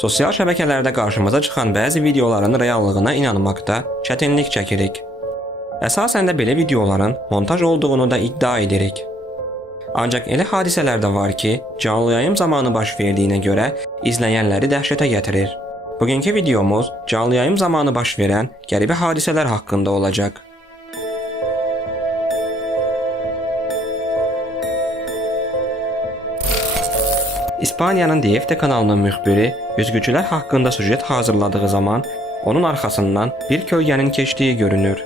Sosial şəbəkələrdə qarşımıza çıxan bəzi videoların reallığına inanmaqda çətinlik çəkirik. Əsasən də belə videoların montaj olduğunu da iddia edirik. Ancaq elə hadisələr də var ki, canlı yayım zamanı baş verdiyinə görə izləyənləri dəhşətə gətirir. Bugünkü videomuz canlı yayım zamanı baş verən qəribə hadisələr haqqında olacaq. İspaniyanın DFT kanalının müxbiri üzgücülər haqqında sujet hazırladığı zaman onun arxasından bir kölgənin keçdiyi görünür.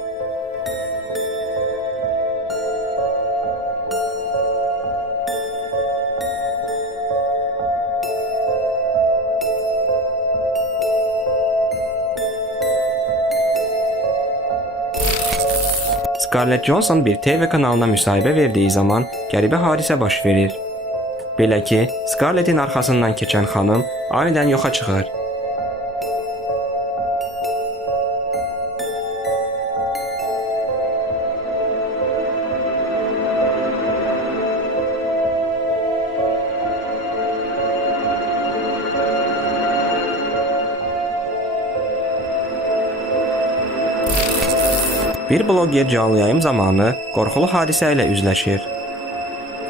Scarlett Johansson bir TV kanalına müsahibə verdiyi zaman qəribə hadisə baş verir. Belə ki, Scarlett'in arxasından keçən xanım anidən yoxa çıxır. Bir bloger canlı yayım zamanı qorxulu hadisə ilə üzləşir.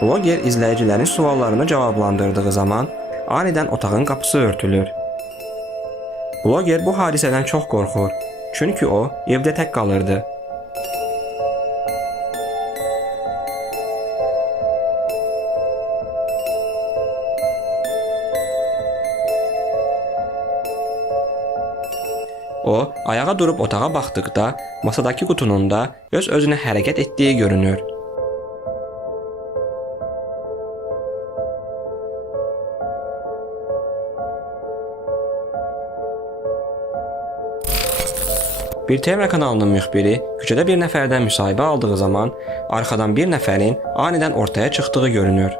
Bloger izləyicilərin suallarını cavablandırdığı zaman anidən otağın qapısı örtülür. Bloger bu hadisədən çox qorxur, çünki o evdə tək qalırdı. O, ayağa durub otağa baxdıqda masadakı qutunun da öz-özünə hərəkət etdiyi görünür. Bir TV kanalının müxbiri küçədə bir nəfərdən müsahibə aldığı zaman arxadan bir nəfərin anidən ortaya çıxdığı görünür.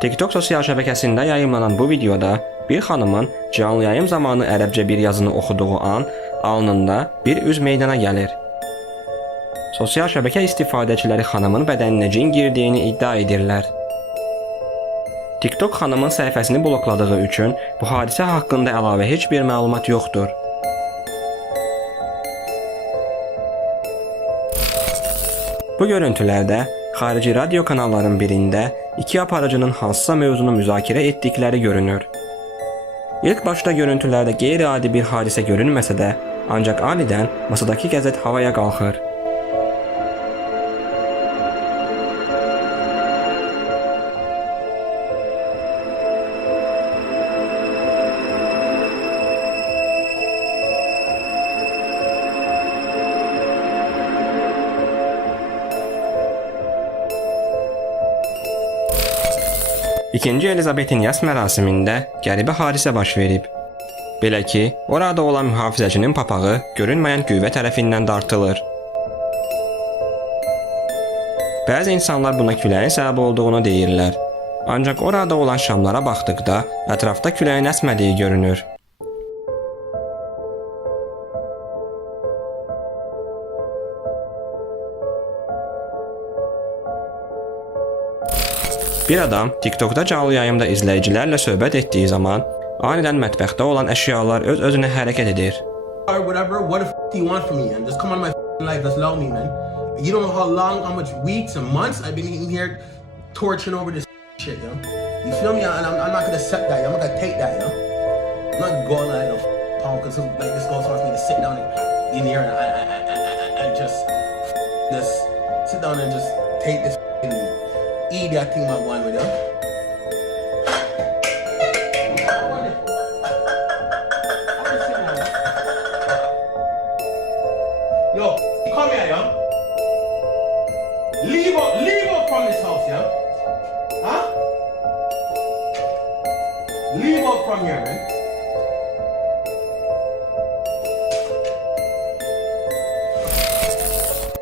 TikTok sosial şəbəkəsində yayımlanan bu videoda bir xanımın canlı yayım zamanı ərəbcə bir yazını oxuduğu an alnında bir üz meydana gəlir. Sosial şəbəkə istifadəçiləri xanımın bədəninə cin girdiyini iddia edirlər. TikTok xanımın səhifəsini blokladığı üçün bu hadisə haqqında əlavə heç bir məlumat yoxdur. Bu görüntülərdə xarici radio kanalların birində iki aparıcının hansısa mövzunu müzakirə etdikləri görünür. İlk başda görüntülərdə qeyri-adi bir hadisə görünməsə də, ancaq anidən masadakı qəzet havaya qalxır. İkinci Elizabetin yas mərasimində qəribə hadisə baş verib. Belə ki, orada olan mühafizəçinin papağı görünməyən qüvvə tərəfindən dartılır. Bəzi insanlar buna küləyin səbəb olduğunu deyirlər. Ancaq orada olan şamlara baxdıqda ətrafda küləyin əsmədiyi görünür. Bir adam TikTok'da canlı yayımda izləyicilərlə söhbət etdiyi zaman anidən mətbəxdə olan əşyalar öz-özünə hərəkət edir. Whatever, what the f do you want from me, man? Just come on my life, just love me, man. You don't know how much weeks and months I've been eating here, torching over this shit, yo. You feel me? And I'm not gonna accept that, yo. I'm not gonna take that, yo. I'm not going like no punk, cause like this girl wants me to sit down in here and just sit down and just take this eat that thing my boy with, yo. Yo, come here, yo. Leave up from this house, yo. Huh? Leave up from here, man.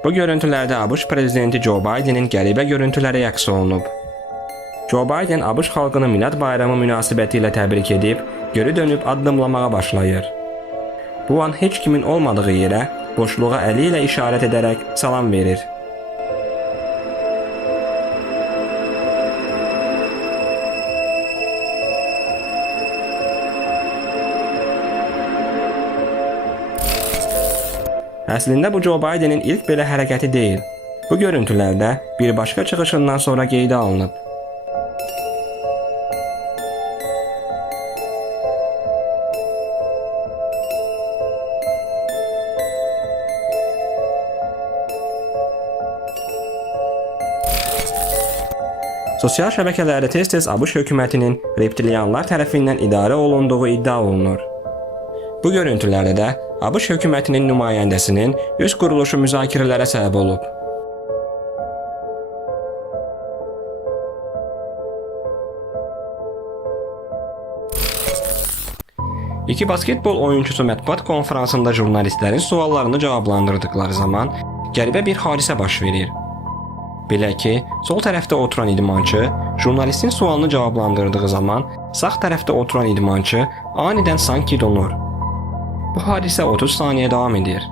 Bu görüntülərdə ABŞ prezidenti Joe Biden'in qəribə görüntüləri əks olunub. Joe Biden ABŞ xalqını Milad bayramı münasibətilə təbrik edib, geri dönüb addımlamağa başlayır. Bu an heç kimin olmadığı yerə boşluğa əli ilə işarət edərək salam verir. Əslində bu Joe Bidenin ilk belə hərəkəti deyil. Bu görüntülərdə bir başqa çıxışından sonra qeydə alınıb. Sosial şəbəkələrdə tez-tez ABŞ hökumətinin reptilianlar tərəfindən idarə olunduğu iddia olunur. Bu görüntülərdə də ABŞ hökumətinin nümayəndəsinin üst quruluşu müzakirələrə səbəb olub. İki basketbol oyunçusu mətbuat konferansında jurnalistlərin suallarını cavablandırdıkları zaman qəribə bir hadisə baş verir. Belə ki, sol tərəfdə oturan idmançı jurnalistin sualını cavablandırdığı zaman sağ tərəfdə oturan idmançı anidən sanki donur. Bu hadisə 30 saniyə davam edir.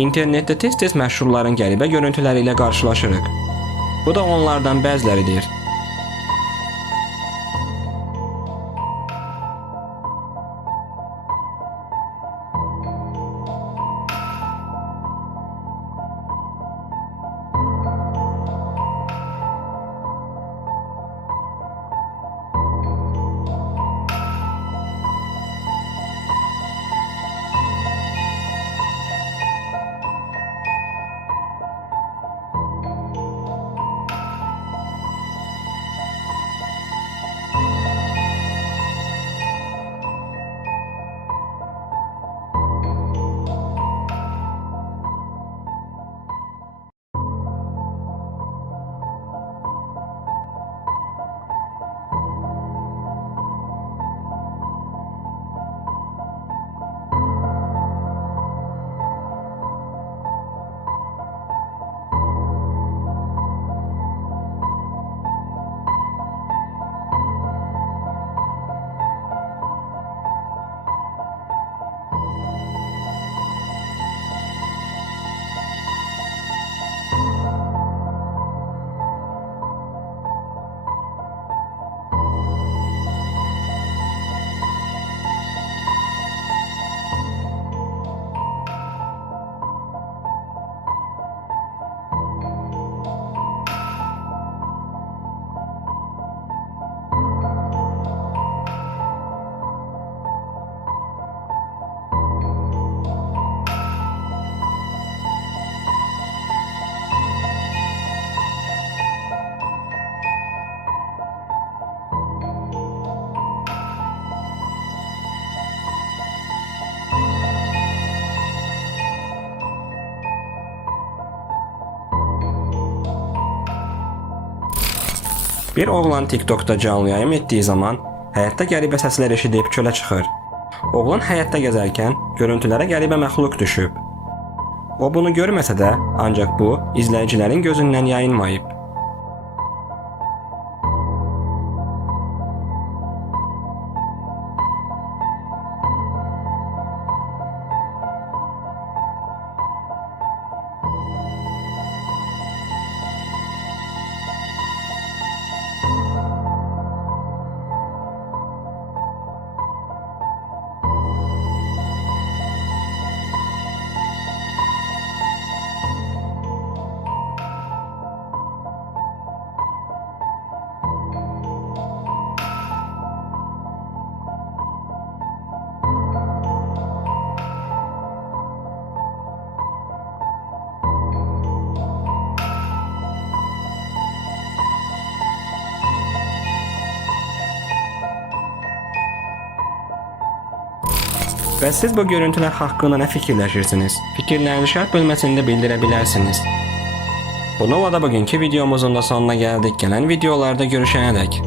İnternetdə tez-tez məşhurların qəribə görüntüləri ilə qarşılaşırıq. Bu da onlardan bəziləridir. Bir oğlan TikTok'da canlı yayım etdiyi zaman həyətdə qəribə səslər eşidib çölə çıxır. Oğlan həyətdə gəzərkən görüntülərə qəribə məxluq düşüb. O bunu görməsə də, ancaq bu izləyicilərin gözündən yayınmayıb. Və siz bu görüntülər haqqında nə fikirləşirsiniz? Fikirlərinizi şərh bölməsində bildirə bilərsiniz. Bununla da bugünkü videomuzun da sonuna gəldik. Gələn videolarda görüşənədək.